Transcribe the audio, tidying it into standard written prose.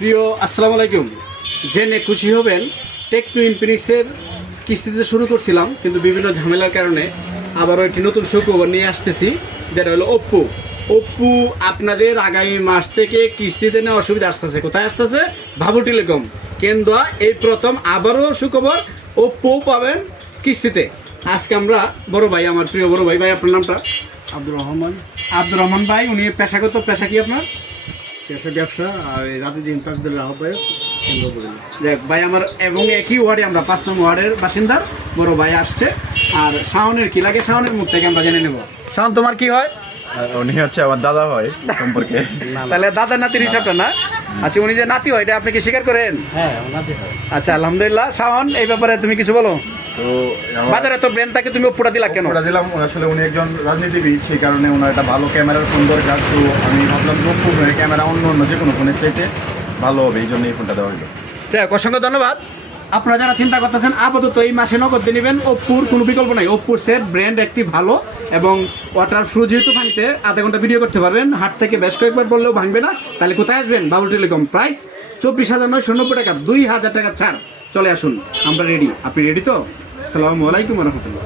প্রিয় আসসালামু আলাইকুম। জেনে খুশি হবেন, টেকনো ইনফিনিক্সের কিস্তিতে শুরু করছিলাম, কিন্তু বিভিন্ন ঝামেলার কারণে আবারও একটি নতুন সুখবর নিয়ে আসতেছি, যেটা হলো ওপ্পো। ওপ্পো আপনাদের আগামী মাস থেকে কিস্তিতে নেওয়ার অসুবিধা আসতেছে। কোথায় আসতেছে? ভাবু টেলিকম। কেন্দ্র এই প্রথম আবারও সুখবর, ওপ্পো পাবেন কিস্তিতে। আজকে আমরা বড় ভাই, আমার প্রিয় বড় ভাই, আপনার নামটা? আব্দুর রহমান। আব্দুর রহমান ভাই। উনি পেশাগত পেশা কি আপনার? ব্যবসা আর এই রাতে দিন তাকদের আহ্বায়ক কেন্দ্র উপজেলা। দেখ ভাই, আমার এবং একই ওয়ার্ডে, আমরা 5 নং ওয়ার্ডের বাসিন্দার। বড় ভাই আসছে। আর শাওনের কি লাগে, শাওনের মুখ থেকে আমরা জেনে নেব। শাওন, তোমার কি হয়? উনি হচ্ছে আমার দাদা হয় সম্পর্কে। তাহলে দাদা নাতির হিসাবটা না। আচ্ছা, উনি যে নাতি হয়, এটা আপনি কি স্বীকার করেন? হ্যাঁ, ওনাদের হয়। আচ্ছা, আলহামদুলিল্লাহ। শাওন, এই ব্যাপারে তুমি কিছু বলো। তো বাজারে তো ব্র্যান্ড থাকে, তুমি ওপোটা দিলা কেন? ওটা দিলাম, আসলে উনি একজন রাজনীতিবিদ, সেই কারণে ওনার একটা ভালো ক্যামেরার ফোন দরকার। তো আমি ভাবলাম ওপ্পো ক্যামেরা অন্য যে কোনো ফোনের চাইতে ভালো হবে, এই জন্য এই ফোনটা দেওয়া হলো। যাক, অসংখ্য ধন্যবাদ। আপনারা যারা চিন্তা করতেছেন আপাতত এই মাসে নগদ দিয়ে নেবেন, ওপ্পোর কোনো বিকল্প নাই। ওপ্পোর সেট ব্র্যান্ড একটি ভালো, এবং ওয়াটার প্রুফ, যেহেতু পানিতে আধা ঘন্টা ভিডিও করতে পারবেন, হাট থেকে বেশ কয়েকবার বললেও ভাঙবে না। তাহলে কোথায় আসবেন? বাবুল টেলিকম। প্রাইস 24,990 টাকা, 2,000 টাকা ছাড়। চলে আসুন, আমরা রেডি। আপনি রেডি তো? আসসালামু আলাইকুম রহমতুল্লাহ।